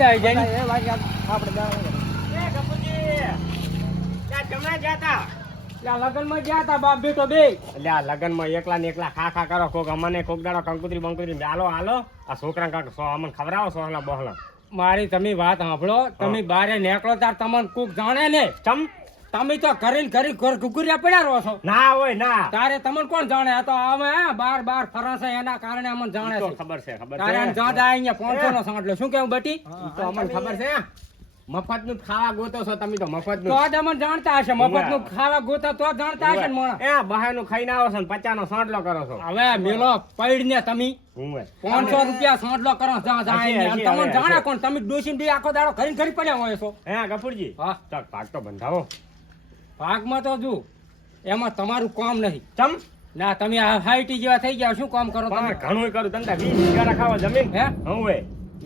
મજા આવી જાય એ વાગે આપણે જવાનું એ ગપુજી ત્યાં જમણા જાતા લગનમાં ગયા તા બાપ બેટો બે એટલે આ લગનમાં એકલા ને એકલા ખા કરો કોક અમને કોક દાડો કંકુતરી બંકુતરી હાલો આ છોકરા કાંક અમને ખવડાવો સોહલા બોહલા મારી તમે વાત સાંભળો તમે બારે નીકળો તાર તમને કોક જાણે ને ચમ તમે તો કરી ઘર ગુગુરિયા પડ્યા રહો છો ના હોય ના તારે તમને કોણ જાણે આ તો અમે બાર ફરસે એના કારણે અમને જાણે છે ખબર છે તારે જાડા અહીંયા 500 નો સાંટલો શું કેવું બટી તો અમને ખબર છે મફત નું ખાવા ગોતો છો તમે તો મફત નું તો જ અમને જાણતા હશે મફત નું ખાવા ગોતો તો જાણતા હશે ને મોણા એ બહાર નું ખાઈને આવો છો ને 50 નો સાંટલો કરો છો હવે મેલો પૈડ ને તમે 500 રૂપિયા સાંટલો કરો તમને જાણે કોણ તમે ડોસીન બી આખો દાડો કરી પડ્યા હોય છો હે ગફુરજી હા ચાલ ભાગ તો બંધાવો ભાગમાં તો જો એમાં તમારું કામ નહીં ચમ ના તમે હાઈટી જેવા થઈ ગયા શું કામ કરો તમે ઘણું કરું તમે 20 વીઘા રખાવો જમીન હે હવે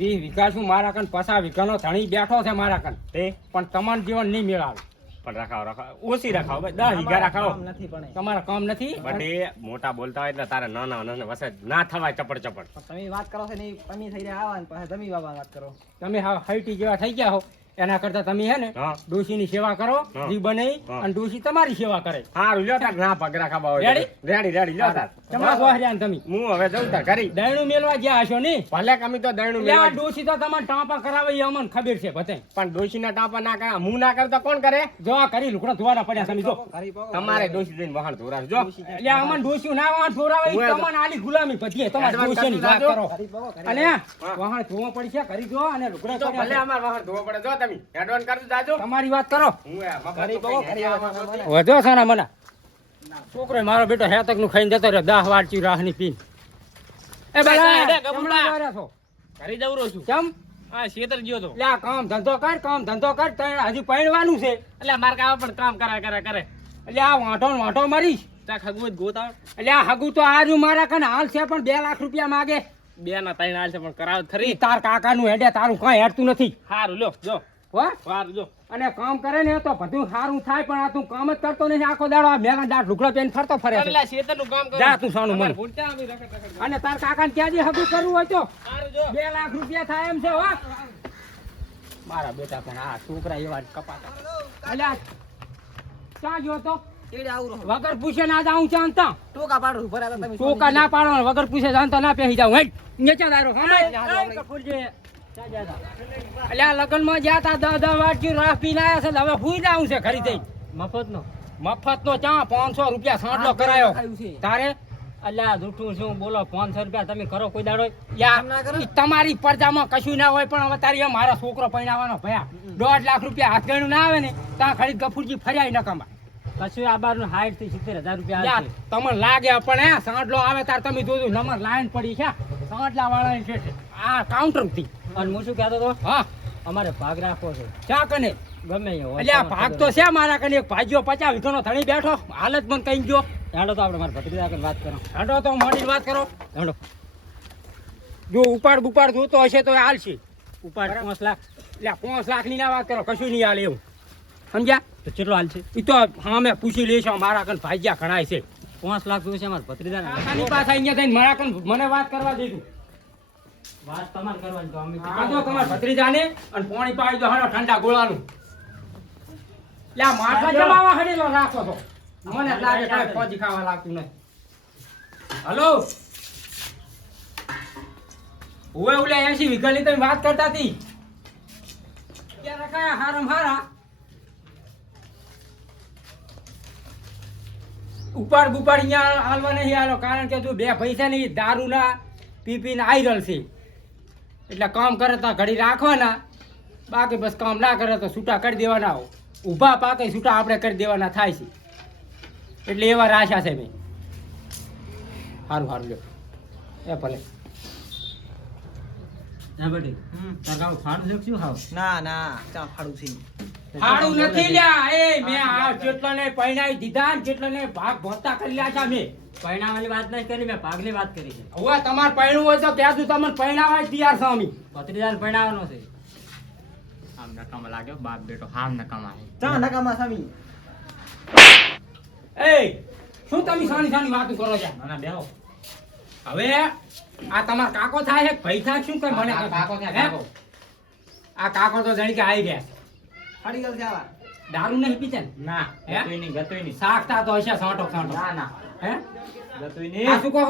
20 વીઘા શું મારા કન 50 વીઘાનો ધણી બેઠો છે મારા કન તે પણ તમાર જીવન નહીં મેળાવે પણ રખાવો ઓછી રખાવો ભાઈ 10 વીઘા રખાવો નથી પણ તમારા કામ નથી બટ એ મોટા બોલતા હોય એટલે તારે નાના વસે ના થવાય ચપડ તમે વાત કરો છો ને તમે થઈ રહ્યા આવા ને પાછા તમે બાબા વાત કરો તમે હાઈટી જેવા થઈ ગયા હો એના કરતા તમે હે ને ડોશી ની સેવા કરો જી બનાવી અને ડોશી તમારી સેવા કરે હારું લ્યો તાર ના પગરા ખાવા હોય રેડી લ્યો તાર તમાર સોહર્યાન તમે હું હવે જઉં તાર કરી દયણું મેલવા ગયા હશો ની ભલે કમી તો દયણું મેલવા ડોશી તો તમાર ટાંપા કરાવે એ અમને ખબર છે બતે પણ ડોશી ના ટાંપા ના કરે હું ના કરતો કોણ કરે જો કરી લુકડા ધોવાના પડ્યા તમે જો તમારે ડોશી જઈને વહાણ ધોરાવ જો એટલે અમને ડોશી ના વહાણ ધોરાવે તમને આલી ગુલામી પધીએ તમાર ડોશી ની વાત કરો અને વહાણ ધોવા પડશે કરી દો અને લુકડા તો ભલે અમાર વહાણ ધોવા પડે જો તમે એડવાન્સ કરી જાજો તમારી વાત કરો વધો સાના મના છોકરો મારો બેટો હેતક નું ખાઈને જતો રહ્યો 10 વાટકી રાહની પીન એ બેટા ગમડા છો ઘરે જવું રહું છું કેમ આ શેતર ગયો તો લે કામ ધંધો કર તને હજી પૈણવાનું છે એટલે માર કાવા પણ કામ કરે એટલે આ વાંટો મારીશ તા હગુ ગોતા એટલે આ હગુ તો આજુ મારા કને હાલ છે પણ 2 લાખ રૂપિયા માંગે 2 ના 3 હાલ છે પણ કરાવ ખરી તાર કાકા નું હેડે તારું કઈ હેડતું નથી સારું લ્યો જો અને કામ કરે ને તો બધું સારું થાય પણ આ તું કામ જ કરતો નહીં આખો દાડો આ મેલા દાડ ઢુકડો પેન ફરતો ફરે છે શેતરનું કામ કર જા તું સાનું મન અને તાર કાકાને ક્યાં હગું કરવું હોય તો 2 લાખ રૂપિયા થાય એમ છે હો મારા બેટા પણ આ છોકરા એવા કપાતા અલ્યા ક્યાં ગયો તો વગર પૂછે ના જાઉં ચાંતા ટોકા પાડું ભરા તમે ટોકા ના પાડો વગર પૂછે જાણતો ના પેહી જાઉં હેડ નીચે દારો હમે ફૂલજી અલ્યા લગન માં જ્યાં તા 10 વાટકી રાહ પીને આયા છે હવે હુઈ જાઉં છે ઘરે જઈ મફત નો ચા 500 રૂપિયા સાંટલો કરાયો તારે અલ્યા જૂઠું શું બોલો 500 રૂપિયા તમે કરો કોઈ દાડો તમારી પરજામાં કશું ના હોય પણ હવે તારી મારા છોકરો પૈણાવાનો ભયા 1.5 લાખ રૂપિયા હાથ ગણું ના આવે ને ત્યાં ખરી ગફુરજી ફર્યા ન કમા કશું આ બાર નું 60 થી 70,000 રૂપિયા તમને લાગે પણ હે સાંટલો આવે તાર તમે જોજો નંબર લાઈન પડી છે સાંટલા વાળા છે આ કાઉન્ટર થી અને હું શું કહેતો તો હા અમારે ભાગ રાખવો છે ચા કને ગમે એટલે આ ભાગ તો છે મારા કને એક ભાઈઓ 50 વીઘાનો ધણી બેઠો હાલત મને કઈ ગયો હેડો તો આપણે મારા ભત્રીજા કને વાત કરો હેડો તો મોડી વાત કરો હેડો જો ઉપાડ જોતો હશે તો હાલ છે ઉપાડ 5 લાખ એટલે 5 લાખ ની ના વાત કરો કશું નહીં હાલ એવું સમજ્યા તો કેટલો હાલ છે એ તો હા મેં પૂછી લઈશ મારા કને ભાઈજા ઘણાય છે 5 લાખ જોશે મારા ભત્રીજા આની પાસે અહીંયા થઈને મારા કને મને વાત કરવા દીધું વાત તમાર કરવાની તો અમે આજો તમાર ભત્રીજાને અને પાણી પાઈ દો હાડો ઠંડા ગોળાનું લે માથા જમાવા હડેલો રાખો તો મને લાગે કાય ફોજી ખાવા લાગતું નહીં હલો ઓય ઓલે 80 વીઘાની તમે વાત કરતા હતી ક્યાં રખાયા હારમ હારા ઉપાડ બુપાડ અહીંયા હાલવા નહીં હાલો કારણ કે જો બે પૈસા નહીં દારૂ ના પીપીને આયરલ છે એટલે કામ કરે તો ઘડી રાખવાના બાકી બસ કામ ના કરે તો છૂટા કરી દેવાના ઊભા પાકે છૂટા આપણે કરી દેવાના થાય છે એટલે એવા રાશા છે મેં સારું લ્યો એ ભલે ના બેટી તાર ગામ ફાડું છે શું ખાવ ના ચા ફાડું છે ફાડું નથી લ્યા એ મે આ જેટલાને પૈણાઈ દીધા ને જેટલાને ભાગ ભોતા કરી લ્યા છે મે પૈણાવાની વાત નહીં કરી મે ભાગની વાત કરી છે હવે તમાર પૈણું હોય તો ત્યાં સુધી તમને પૈણાવા જ તૈયાર છો અમે ભત્રીજાને પૈણાવાનો છે આમ નકામા લાગ્યો બાપ બેટો હામ નકામા છે ચા નકામા સામી એ શું તમે સાની વાતો કરો છો ના બેહો હવે આ તમાર કાકો થાય છે ભાઈ થાય શું કે મને કાકો થાય કાકો આ કાકો તો જાણી કે આવી ગયા ફરી ગયેલ છે આવા. દારૂ નહીં પીતે ને ના હે? ગતુંય નહીં સાખતા તો હશે સાંટો સાંટો ના ના હે ગતુંય આ શું કહો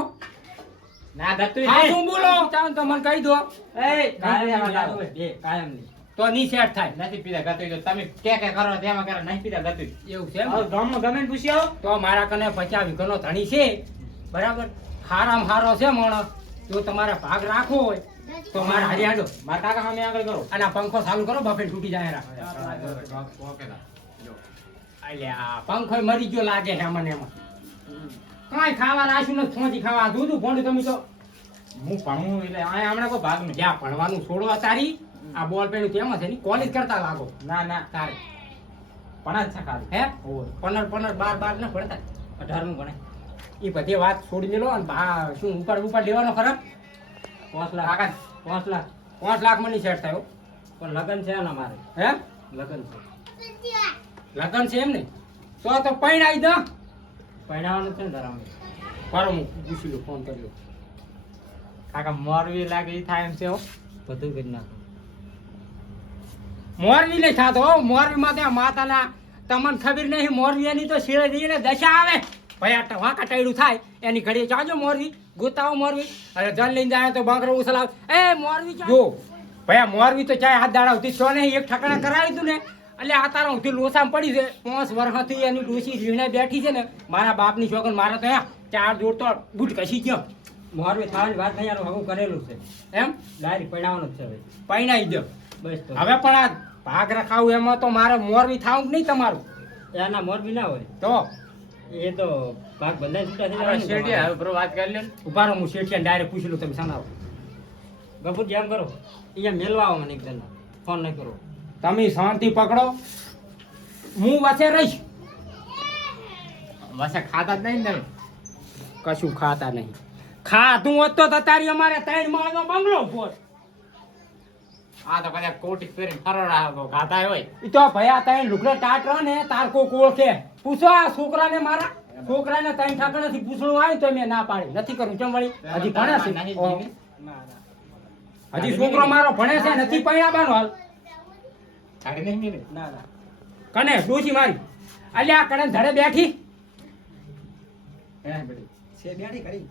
ના ગતુંય આ નહીં શું બોલો ચાલ તો મને કહી દો કાયમ નહીં નહીં દારૂ. એ કાયમ નહીં તો ની સેટ થાય નથી પીતા ગતુંય તો તમે કે કરો તેમાં કરો નહીં પીતા ગતુંય એવું છે એમ? હવે ગામમાં ગમે ને પૂછી આવો તો મારા કને 50 વીઘાનો ધણી છે બરાબર હારામ હારો છે માણસ જો તમારે ભાગ રાખવો હોય તો મારે હારી હાડો મારા કાકા સામે આગળ કરો અને આ પંખો ચાલુ કરો બફેટ તૂટી જાય રા અલ્યા પંખો મરી ગયો લાગે છે મને એમાં કાંઈ ખાવા રાખ્યું નથી ફોંથી ખાવા દૂધું ભોંડું તમે તો હું ભણું એટલે અહીંયા હમણાં કોઈ ભાગ નહીં જ્યાં ભણવાનું છોડો તારી આ બોલ પેલું તેમાં છે ની કોલેજ કરતા લાગો ના ના તારે પણ જ છે ખાલી હે પનર 12 ન ભણતા 18 ભણે એ બધી વાત છોડી મેલો અને શું ઉપર લેવાનો ખરાબ 5 લાખ કાકા 5 લાખ 5 લાખ મને સેટ થયો પણ લગન છે ને મારે હે લગન છે લગન છે એમ ને તો પૈણાઈ દો પહેણાવાનું છે ને ધરાવવાનું કરો હું પૂછી લો ફોન કર્યો કાકા મોરવી લાગે એ થાય એમ છે હો બધું કરી નાખો મોરવી નહીં થાતો હો મોરવીમાં ત્યાં માતાના તમને ખબર નહીં મોરવી એની તો શિરે દઈને દશા આવે ભાઈ આ વાંકા ટાયડું થાય એની ઘડીએ ચાજો મોરવી ગોતાવો મોરવી અને જલ લઈને જાય તો બાંકરો ઉસલાવ એ મોરવી જો ભાઈ આ મોરવી તો ચાય હાથ દાડા ઉતી છો નહીં એક ઠકડા કરાવી તું ને એટલે આ તારા ઉથી લોસામાં પડી છે 5 વર્ષથી એની ડોસી રીણે બેઠી છે ને મારા બાપની છોકન મારે તો ચાર જોડ તો બૂટ કસી ગયો મોરવી થવાની વાત નહીં આનું હગું કરેલું છે એમ ડાયરી પહેણાવાનું જ છે હવે પૈણાઈ દો બસ તો હવે પણ આ ભાગ રખાવું એમાં તો મારે મોરવી થાવું નહીં તમારું એના મોરબી ના હોય તો એ તો ભાગ બંધાઈ છૂટા થઈ હવે શેઠિયા, જવાનું. હવે વાત કરી લે ઉભા રહો હું શેઠિયાને ડાયરેક્ટ પૂછી લઉં તમે સાંભળો ગફુરજી એમ કરો અહીંયા મેલવા આવો મને એકદમ ફોન નહીં કરો તમે શાંતિ પકડો હું વચ્ચે રહીશ વસે ખાતા જ નહીં ને કશું ખાતા નહીં ખાતું હોત તો તારી અમારે 3 માળનો બંગલો ઉભો છે. આ તો કદાચ કોટી પહેરીને ફરવા ખાતા હોય ઈ તો ભયા 3 લુગડા ટાટરો ને તાર કોક ઓળખે પૂછો આ છોકરાને મારા છોકરાને 3 ઠાકણાથી પૂછડું આવે તો મેં ના પાડી નથી કરું ચમ વળી હજી ભણે છે ઓહો. હજી છોકરો મારો ભણે છે નથી પૈણાબાનો હાલ ખાડી નહીં ને ના ના કને ડોશી મારી અલ્યા કને ધડે બેઠી હે બેટી છે બેઠી કરી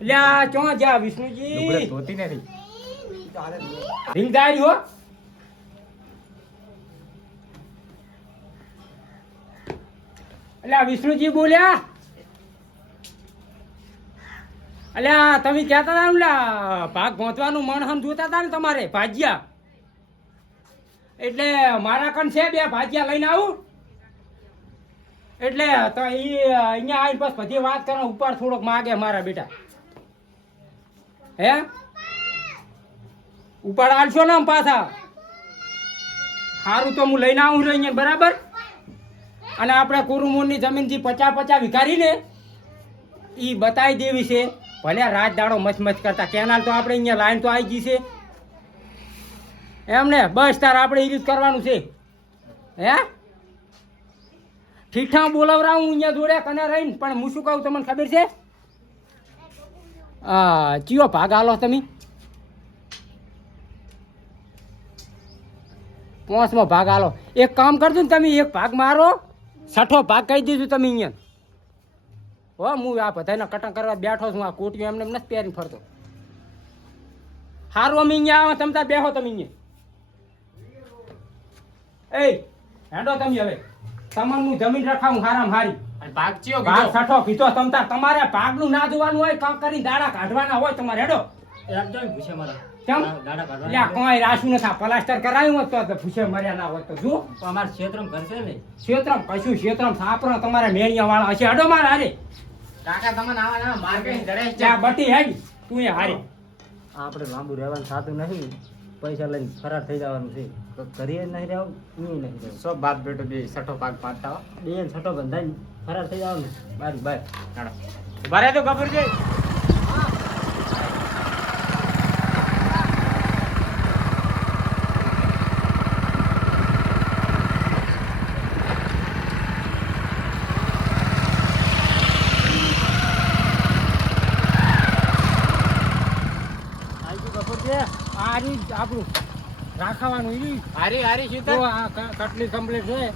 અલ્યા ચો જા લુગડે વિષ્ણુજી ધોતી નથી તો હાલે જ. રીંગદારી હો અલ્યા વિષ્ણુજી બોલ્યા અલ્યા તમે કહેતા હતા ને ઓલા ભાગ પહોંચવાનું મણહમ જોતા હતા ને તમારે ભાજ્યા એટલે મારા કણ છે 2 ભાજ્યા લઈને આવું એટલે તો ઈ અહીંયા આવીને બસ બધી વાત કરો ઉપર થોડોક માગે મારા બેટા હે ઉપર આલશો ને આમ પાછા સારું તો હું લઈને આવું છું અહીંયા બરાબર અને આપણે કુરુમુરની જમીનથી 50 વિઘારી ને એ બતાવી દેવી છે ભલે રાત દાડો મચ કરતા કેનાલ તો આપણે અહીંયા લાઈન તો આવી ગઈ છે એમ ને બસ તાર આપણે એ રીત કરવાનું છે હે ઠીઠા બોલાવરાવું અહીંયા જોડે કને રહીને પણ હું શું કહું તમને ખબર છે ચિયો ભાગ આલો તમે 5મો ભાગ આલો એક કામ કરજો ને તમે એક ભાગ મારો 6ઠો ભાગ કહી દીધું તમે અહીંયા હો હું આ બધાને કટણ કરવા બેઠો છું આ કોટીઓ એમને નથી પહેરીને ફરતો સારું અમે અહીંયા આવે તમે તાર બેહો તમે અહીંયા એ હેડો તમે હવે તમારું જમીન રખાવું હારામ હારી અને ભાગ ચિયો ભાગ કીધો 6ઠો કીધો તમ તાર તમારે ભાગનું ના જોવાનું હોય કામ કરીને દાડા કાઢવાના હોય તમારે હેડો એમ તો પૂછે મારા કેમ દાડા એટલે કાઢવા કોઈ રાશું નથી પ્લાસ્ટર કરાયું હોત તો ભૂસે મર્યા ના હોત તો જો અમારા ક્ષેત્રમાં ઘર છે ને ક્ષેત્રમ કશું ક્ષેત્રમ સાપરો તમારા મેળિયા વાળા હશે હડો માર હારે કાકા તમને આવા માર્કેટ જડે ત્યાં બટી હેડી તું એ હારે આપણે લાંબુ રહેવાનું થતું નથી પૈસા લઈને ફરાર થઈ જવાનું છે તો ઘરે નહીં રહેવું નહીં રહેવું સો બાપ બેટો બે 6ઠો ભાગ પાડતા બે 6ઠો બંધાઈને ફરાર થઈ જવાનું બાર બાર ઉભા રહે તો ગફુરજી આ રી આપણું રાખવાનું ઈ હારી હારી તો શીતળ આ કટલી કમ્પ્લીટ છે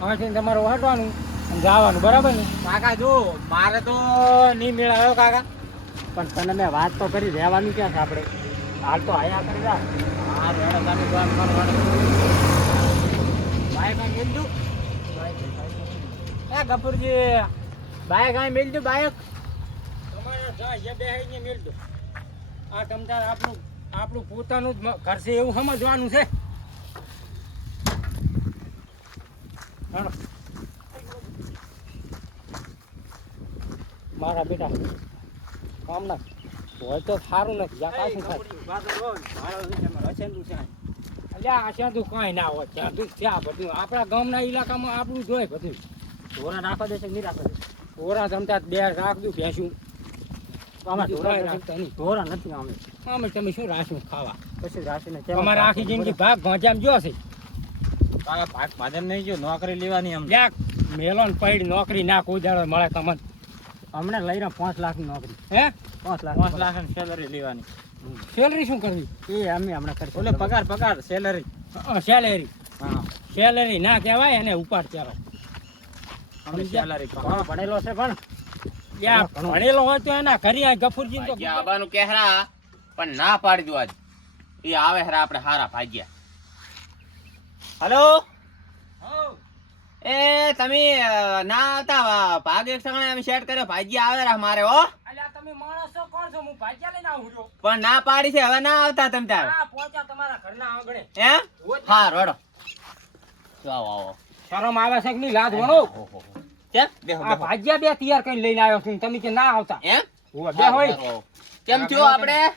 અહીંથી તમારે વાટવાનું અને જવાનું બરાબર ને કાકા જો મારે તો નહીં મેળ આવ્યો કાકા પણ તને મેં વાત તો કરી રહેવાનું ક્યાં છે આપણે હાલ તો આયા કરી જા હા રેડો તને તો આમ કરો બાઈક આ મેલ દઉં એ ગફુરજી બાઈક આ મેલ દઉં બાઈક તમારે જે બે ને મેળ દો આ તમતાર આપણું પોતાનું જ ઘર છે એવું સમજવાનું છે હાલો. મારા બેટા કામ ના હોય તો સારું નથી યા પાછું થાય અલ્યા આ ત્યાં તું કાંઈ ના હોય ત્યાં તું ત્યાં બધું આપણા ગામના ઇલાકામાં આપણું જોઈ બધું ઢોરા રાખવા દેશે નહીં રાખવા દે ઓરા તમતા બે રાખતું ભેંસું અમારે ઢોરા ઢોરા રાખતા નહીં ઢોરા નથી અમે અમે તમે શું રાખ્યું ખાવા કશું રાખીને અમારે આખી જિંદગી ભાગ ભોંચામ જો છે કાકા ભાગ ભાજન નહીં જો નોકરી લેવાની એમ લ્યાક મેલોન પૈડ નોકરી ના કોઈ દાડો મળે તમને હમણાં લઈને 5 લાખની નોકરી હે 5 લાખ ની સેલરી લેવાની સેલરી શું કરવી એ અમે હમણાં કરશું ઓલે પગાર સેલરી સેલેરી હા સેલેરી ના કહેવાય એને ઉપાડ કહેવાય અમે સેલરી ભણેલો છે પણ યા ભણેલો હોય તો એના ઘરે આ ગફુરજી તો ભાગ્યા આવવાનું કહેરા પણ ના પાડી દો આજ એ આવે હરા આપણે હારા ભાગ્યા હલો એ તમે ના આવતા ભાગ એક સંગણે અમે સેટ કર્યો ભાગ્યા આવે રા મારે હો અલ્યા તમે માણસો કોણ છો હું ભાગ્યા લઈને આવું છું પણ ના પાડી છે હવે ના આવતા તમ તાર આ પહોંચ્યા તમારા ઘરના આંગણે હે હા રોડો આવો આવો શરમ આવે છે કે નહીં લાજ ભણો ઓહો કેમ બેહો આ બેહો ભાગ્યા બે તૈયાર કરીને લઈને આવ્યો છું તમે કે ના આવતા હે હોવે, બે હોય કેમ થયો આપણે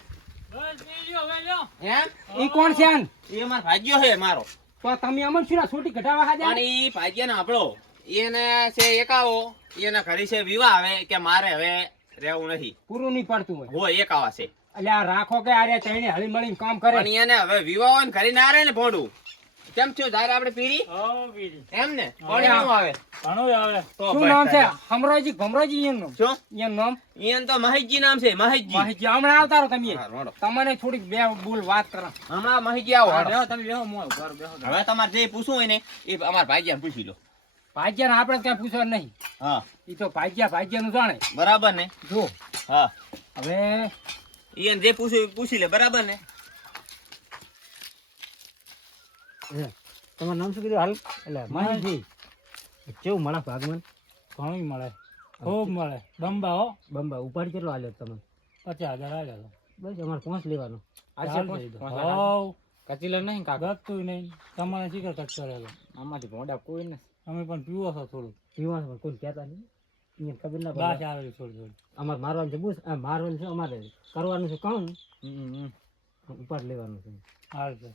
હે ઈ કોણ છે આન? એ માર ભાગ્યો છે મારો તો તમે અમન શું છોટી કઢાવા હાજર પણ ઈ ભાગ્યા ને આપણો એને છે એકાવો એના ઘરે છે વિવાહ આવે કે મારે હવે રહેવું નથી પૂરું નહીં પડતું હોય હોય એકાવા છે એટલે આ રાખો કે આરે તઈને હળી મળીને કામ કરે પણ એને હવે વિવાહ હોય ને ઘરે ના રહે ને ભોંડું કેમ થયું તારે આપણે પીરી એમ ને કોણ નામ આવે તો શું બસ નામ છે તારે. હમરોજી ભમરોજી એનું શું એનું નામ ઈયન તો મહેશજી નામ છે મહેશજી માહિતી હમણાં આવતા રહો તમે હા, રોડો. તમને થોડીક બે બોલ વાત કરો હમણાં મહેશજી આવો હાલો. તમે બેહો મોય ઘર બેહો હવે તમારે જે પૂછવું હોય ને એ અમારા ભાગ્યાને પૂછી લો ભાગ્યા ને આપણે કઈ પૂછવાનું નહીં હા એ તો ભાગ્યા નું જાણે બરાબર ને જો હા હવે ઈયન જે પૂછ્યું એ પૂછી લે બરાબર ને તમારું નામ શું કીધું હાલ એટલે માહિતી કેવું મળે ભાગમાં ઘણું મળે ખૂબ મળે બંબા હો બંબા ઉપાડ કેટલો આલ્યો તમે 50,000 આલ્યા બસ અમારે 5 લેવાનો હોવ કચીલો નહીં કાકા ગતું નહીં તમારે શીખર કટ કરેલો આમાંથી ભોંડા કોઈ નથી અમે પણ પીવો છો થોડું પીવાનું કોઈ કહેતા નહીં અહીંયા ખબર ના બાસ પડે આવેલી થોડી થોડી અમારે મારવાનું છે બુસ મારવાનું છે અમારે કરવાનું છે કામ ઉપાડ લેવાનું છે હાલ છે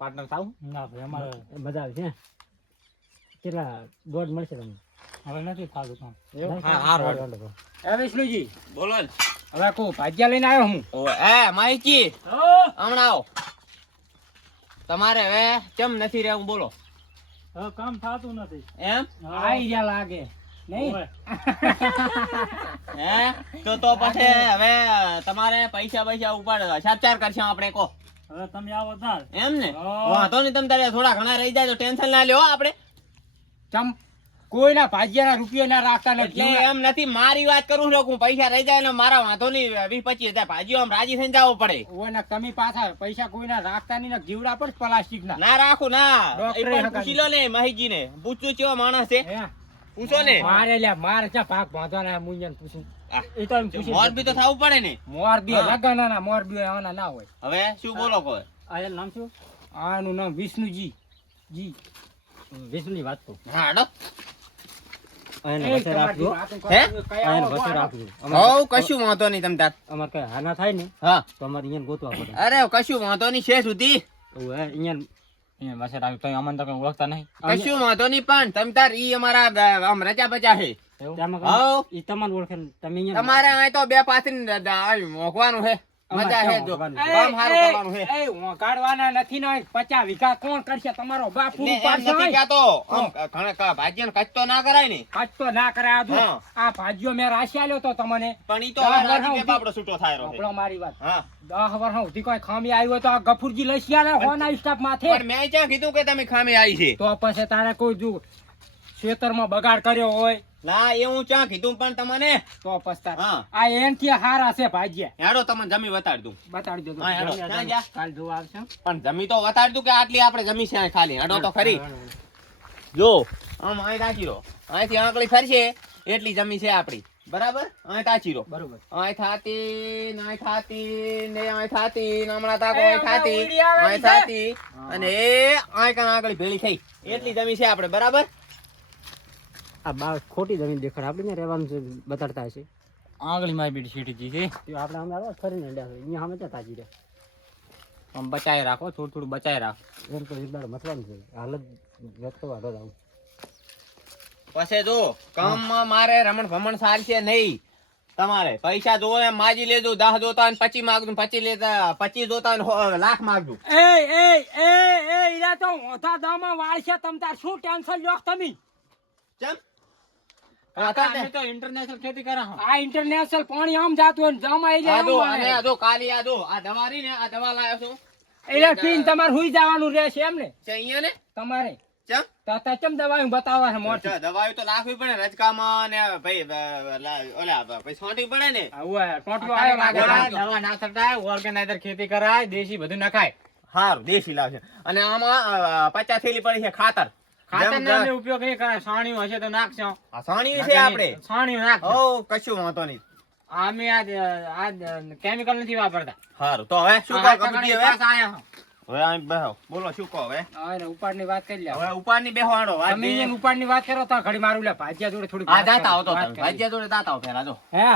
પાર્ટનર થાવ ના ભાઈ અમારે મજા આવે છે કેટલા દોઢ મળશે તમને હવે નથી થતું કામ હા, હા, રોડ. એ વિષ્ણુજી બોલો ને હવે કહું ભાગ્યા લઈને આવ્યો હું ઓય એ મહેશજી હમણાં આવો તમારે હવે કેમ નથી રહેવું બોલો હવે કામ થતું નથી એમ આઈ રહ્યા લાગે નહીં હે તો પછી હવે તમારે પૈસા ઉપાડ સાચાર કરશે આપણે કો હવે તમે આવો તાર એમ ને હા. વાંધો નહીં તમે તારે થોડા ઘણા રહી જાય તો ટેન્શન ના લ્યો આપણે ચમ કોઈના ભાગ્યાના રૂપિયા ના રાખતા એટલે નથી એમ નથી મારી વાત કરું છું હું પૈસા રહી જાય ને મારા વાંધો નહીં 20-25 ભાજીઓ આમ રાજી થઈને જવો પડે ઓના તમે પાછા પૈસા કોઈના રાખતા નહીં ને જીવડા પણ પ્લાસ્ટિક ના ના રાખું ના ડોક્ટરે એ પણ હકાવી. પૂછી લો ને મહેશજી ને પૂછવું કેવો માણસ છે પૂછો ને મારે લ્યા મારે ચા ભાગ બાંધવાના મુંજન પૂછું આ, એ તો એમ પૂછી મોર બી તો થવું પડે ને મોરબી હા. લગાના ના મોરબી આના ના હોય હવે શું બોલો કોઈ આ નામ શું આનું નામ વિષ્ણુજી જી વિષ્ણુની વાત કહું હા હાલો. એને એ વચ્ચે રાખજો તમારી હે? વાતો કયા એને આવો વચ્ચે બોલો. રાખજો હવ કશું વાંધો નહીં તમ તાર અમારે કઈ હાના થાય ને હા તો અમારે અહીંયા ગોતવા પડે અરે કશું વાંધો નહીં છે સુધી એવું હે અહીંયા વચ્ચે રાખજો તો અમને તો કઈ ઓળખતા નહીં કશું વાંધો નહીં પણ તમ તાર ઈ અમારા આમ રચા બચા છે તેમાં હવ ઈ તમને ઓળખે ને તમે અહીંયા તમારે અહીં તો બે પાથરી મોકવાનું છે મજા હે જો કામ સારું કરવાનું હે એ ઓગાડવાના નથી ને 50 વીઘા કોણ કરશે તમારો બાપ પૂરું એમ પાડશે નથી હોય? કહેતો આમ ઘણા ભાજીને કચતો ના કરાય ને કાચ તો ના કરાય દો. હા. આ ભાજીઓ મેં રાશી આલ્યો તો તમને પણ ઈ તો 10 હવે વર્ષ રાજી સુધી- બાપડો છૂટો થાય રહ્યો આપણો મારી વાત હા 10 વર્ષ સુધી કોઈ ખામી આવી હોય તો આ ગફુરજી લઈ આલે હોના સ્ટાફ માથે પણ મેં ક્યાં કીધું કે તમે ખામી આવી છે તો પછી તારે કોઈ જો ખેતરમાં બગાડ કર્યો હોય ના એ હું ક્યાં કીધું પણ તમને તો પછી તારે હા આ એનથી હારા છે ભાજીયા હેડો તમને જમી વતાડી દઉં બતાડી દો હા, હેડો. ક્યાં ગયા? કાલ જોવા આવશે પણ જમી તો વતાડી દઉં કે આટલી આપણે જમી છે અહીં ખાલી હેડો તો ખરી જો આમ અહીં તાચી રહો અહીંથી આંકડી ફરશે એટલી જમી છે આપણી બરાબર અહીં તાચી રહો બરોબર અહીં થાતી ને અહીં થાતી ને અહીં થાતી ને હમણાં તાકો અહીં હમણાં થાતી ઉડી આવે અહીં છે. થાતી અને એ અહીં કાં આગળ ભેળી થઈ એટલી જમી છે આપણે બરાબર આ બા ખોટી જમીન દેખાડ આપણે ને રહેવાનું છે બતાડતા હશે આંગળી મારી બેટી શેઠી છે તો આપણે અમે આવો ફરીને હેડ્યા હોય અહીંયા અમે ત્યાં તાજી રહે આમ બચાઈ રાખો થોડું થોડું બચાઈ રાખો એમ તો એક દાડો મતવાનું છે હાલત વ્યક્ત વાળો આવું પછી જો કામમાં મારે રમણ ભમણ સારશે નહીં તમારે પૈસા જોવો એમ માજી લેજો 10 જોતા હોય ને 25 માંગજો 25 લેતા 25 જોતા હોય ને લાખ માંગજો એ ઈરા તો ઓથા દામાં વાળશે તમ તાર શું ટેન્શન લ્યો તમે ચમ અમે તો ઇન્ટરનેશનલ ખેતી કરે આ ઇન્ટરનેશનલ પાણી આમ જાતું હોય ને જામાં આવી જાય આ જો આમ અને આવે. આ જો કાલી આ જો આ દવા રહી ને આ દવા લાવ્યો છું એટલે પીને તમારે હુઈ જવાનું રહેશે એમ ને છે અહીંયા ને તમારે ચમ તો ચમ દવાયું બતાવવા છે મોટી અચ્છા, દવાઈ તો લાખવી પડે રજકામાં ને ભાઈ ઓલા ભાઈ છોટી પડે ને આવું ટોટલો આવ્યો લાગે ઓલા દવા ના છટાય ઓર્ગેનાઇઝર ખેતી કરાય દેશી બધું નખાય હારું દેશી લાવશે અને આમાં 50 થેલી પડી છે ખાતર ખાતર જેમ ના ઉપયોગ એ કરાય સાણિયું હશે તો નાખશો આ સાણિયું છે આપણે સાણિયું નાખશો ઓ કશું વાંધો નહીં અમે આજ કેમિકલ નથી વાપરતા હારું તો હવે શું આ કહો ટકાની કબૂતી હવે પાસ આયા હો. હવે અહીં બેહો બોલો શું કહો હવે હવે ઉપાડની વાત કરી લે હવે ઉપાડની બેહવાડો વાત તમે અહીંયા ઉપાડની વાત કરો તો ઘડી મારું લે ભાજ્યા જોડે થોડી આ જાતા આવો તો તમે ભાજ્યા જોડે જાતા આવો પહેલા જો હે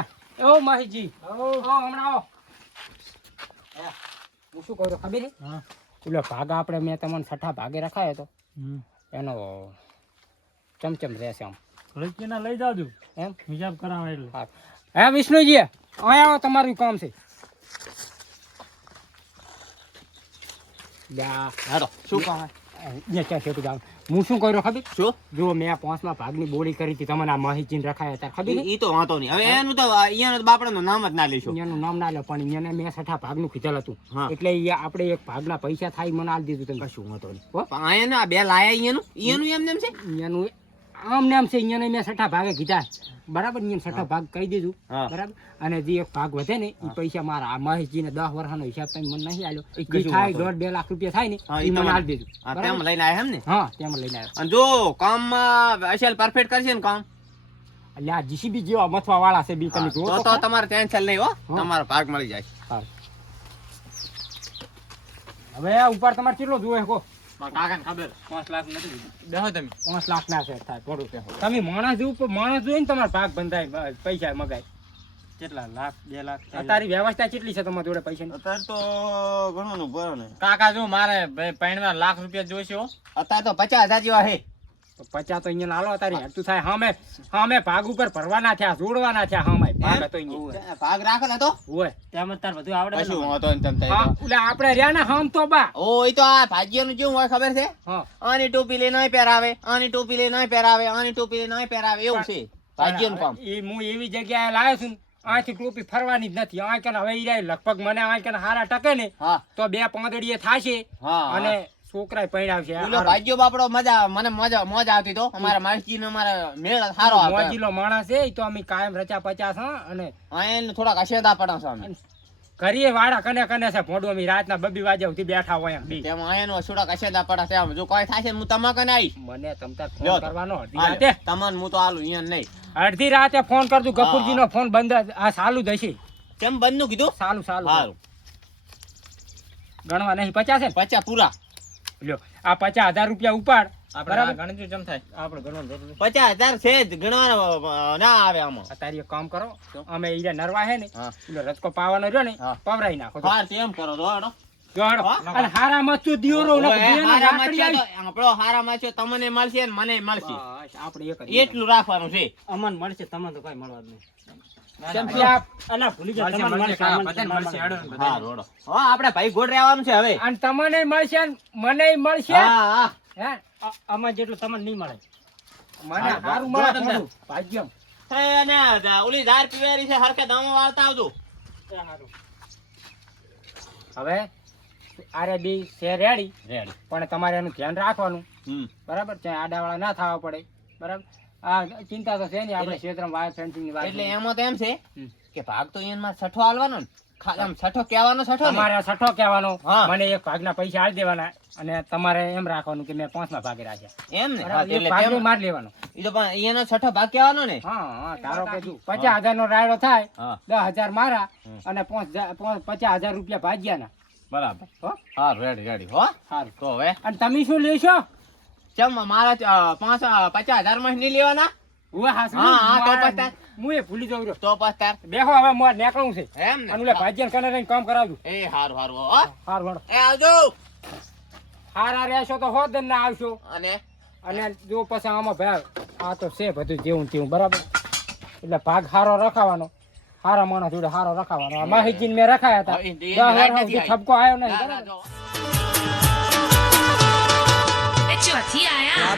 ઓ માહીજી ઓ હમણાં આવો હું શું કહું છું ખબર છે ઓલો ભાગ આપણે મેં તમને છઠ્ઠા ભાગે રખાયો તો એનો ચમચમ રહેશે આમ રચના લઈ જાજો એમ હિસાબ કરાવે એટલે હા હે વિષ્ણુજી અહીંયા આવો તમારું કામ છે હાલો શું કહો હું શું કર્યો ખબર શું જો મેં આ 5મા ભાગની બોલી કરી હતી તમને આ માહિતી રખાયા હતા ખબર છે? ઈ તો વાંધો નહીં હવે એનું તો અહીંયા બાપડાનું નામ જ ના લેશો એનું નામ ના લે પણ એને મેં છઠ્ઠા ભાગનું કીધેલ હતું હા. એટલે ઈ આપણે એક ભાગના પૈસા થાય મને આલી દીધું તમે કશું વાંધો નહીં હો? પણ આયા ને આ બે લાયા અહીંયાનું એમ નેમ છે એનું આમ નામ છે એને મેં છઠ્ઠા ભાગે કીધા બરાબર એને છઠ્ઠા ભાગ કહી દીધું હા. બરાબર અને જે એક ભાગ વધે ને એ પૈસા મારા આ મહેશજીને 10 વર્ષનો હિસાબ તમે મને નહીં આલ્યો ઈ ઈ કશું થાય વાંધો 1.5-2 લાખ રૂપિયા થાય ને હા, ઈ ઈ મને તમારે. આલી દીધું હા બરાબર? તેમ લઈને આયા એમ ને હા તેમાં લઈને આવ્યો અને જો કામમાં અસલ પરફેક્ટ કરશે ને કામ એટલે આ જીસીબી જેવા મથવા વાળા છે બી તમે જુઓ તો તો તો ખરા. તમારે ટેન્શન નહીં હો હા. તમારો ભાગ મળી જાય સારું. હવે આ ઉપર તમારે કેટલો જોવે કો કાકાને ખબર 5 લાખ નથી બેહો તમે 5 લાખ ના છે થાય થોડું છે તમે માણસ જોઈને તમારો ભાગ બંધાય પૈસા મગાય કેટલા લાખ 2 લાખ તારી વ્યવસ્થા કેટલી છે તમારી જોડે પૈસાની અત્યારે તો ઘણું નું ભરો ને કાકા જો મારે પૈણમાં લાખ રૂપિયા જોઈશે હો અત્યારે તો 50,000 જેવા હે તો 50 તો અહીંયા લાલો તારી હેઠું થાય હામે ભાગ ઉપર ભરવાના થયા જોડવાના થયા હામે ભાગ હતો અહીંયા ભાગ રાખેલા તો હોય તેમ તાર બધું આવડે કશું વાંધો નહીં તમ હા એટલે આપણે રહ્યા ને હામ તો બા ઓ ઈ તો આ ભાગ્યનું જેવું હોય ખબર છે હા આની ટોપી લઈને નહીં પહેરાવે આની ટોપી લઈને નહીં પહેરાવે આની ટોપી લઈને નહીં પહેરાવે એવું છે ભાગ્યનું કામ એ હું એવી જગ્યાએ લાવ્યો છું ને, આથી ટોપી ફરવાની જ નથી આ કે હવે ઈ રહ્યા લગભગ મને આ કે હારા ટકે ને હા તો 2 પાંદડીએ થાશે હા અને છોકરાએ પૈણાવશે ઓલો ભાગ્યો બાપડો મને મોજ આવતી તો અમારા માસજી નો અમારા મેળ સારો આવતો મોજીલો માણસ છે ઈ તો અમે કાયમ રચા 50 હા અને આયન થોડાક અશેદા પડા છે અમે ઘરીએ વાડા કને છે ભોંડું અમે રાતના 2 વાગ્યા સુધી બેઠા હોય એમ બી. તેમ આયનો થોડાક અશેદા પડા છે આમ જો કોઈ થાય છે હું તમા કને આવીશ મને તમતાર લ્યો ફોન તો. કરવાનો અડધી રાતે તમને હું તો આલું અહીંયા નહીં અડધી રાતે ફોન કરજો ગફુરજી નો ફોન બંધ આ ચાલુ જ હશે કેમ બંધ નું કીધું ચાલુ સારું ગણવા નહીં 50 છે ને? 50 પૂરા લ્યો આ 50,000 રૂપિયા ઉપાડ આપણે બરાબર ગણતરી કેમ થાય આપણે ગણવાનું જરૂર 50,000 છે જ ગણવાના ના આવે આમાં તારી એક કામ કરો અમે ઈરા નરવા હે ને હા પેલો રચકો પાવાનો રહ્યો ને હા. પવરાઈ નાખો તો. હા તેમ કરો તો હાડો જો હેડો. હો? અને હારા મરચું દિયોરો ને ઓવે, બેનો હારા રાખડી માછીઓ આવી. તો- આપણો હારા માછીઓ તમને મળશે ને મને મળશે બસ, આપણે એક જ. એટલું રાખવાનું છે અમન મળશે તમને તો કઈ મળવા જ નહીં કેમ કે આ- અલા ભૂલી જાઓ તમને મળશે અમન મળશે હા રોડો હા આપણે ભાઈ ગોળ રહેવાનું છે હવે અને તમને મળશે ને મને મળશે. હા હા હે? અમન જેટલું તમને નહીં મળે મને હા, હારું જો મળે તમને. થોડું. ભાગ્યમ. અને ઓલી ધાર પીવેરી છે હરખે દામો વાળતા આવજો હવે આરે બી છે રેડી, રેડી પણ તમારે એનું ધ્યાન રાખવાનું. હમ બરાબર, ત્યાં આડાવાળા ના થવા પડે. બરાબર, આ ચિંતા તો છે નહીં, આપણે ક્ષેત્રમાં વાયર ફેન્સિંગની વાત એટલે છે. એમાં તો એમ છે હમ. કે ભાગ તો એમાં છઠ્ઠો હાલવાનો ને ખાલી આમ છઠ્ઠો કહેવાનો છઠ્ઠો ને તમારે છઠ્ઠો કહેવાનો, હા. મને એક ભાગના પૈસા આલી દેવાના, અને તમારે એમ રાખવાનું કે મેં 5મા ભાગે રાખ્યા. એમ ને હા, બરાબર, એક એટલે ભાગ તેમ- માર લેવાનો. ઈ તો પણ એનો છઠ્ઠો ભાગ કહેવાનો ને હા હા, ધારો કે તું 50,000 નો રાયડો થાય, હા 10,000 મારા હમ. અને 50,000 રૂપિયા ભાગ્યાના. બરાબર હો, હા રેડી રેડી હો સારું. તો હવે અને તમે શું લેશો? ચમ મારા 50,000 માં નહીં લેવાના ઉવે હાસુ, હા, હા, તો મારા- પછી હું એ ભૂલી જાઉં રહ્યો. તો પછી તાર બેહો, હવે મોર નીકળવું છે. એમ ને અને ઓલા ભાજીયાને કને રહીને કામ કરાવજો. એ હારું હારું હો હારું હેડો. એ આવજો હારા રહેશો તો હોદ ના આવશો. અને અને જો પછી આમાં ભાઈ આ તો છે બધું જેવું તેવું, બરાબર. એટલે ભાગ હારો રખાવાનો, હારા માણસ જોડે હારો રખાવાનો. આ માહિતીને મેં રખાયા હતા, હા, એ 10 રાઈટ વર્ષ નથી સુધી ઠપકો આવ્યો નહીં, ના, ના, બરાબર. જો. ચોથી આયા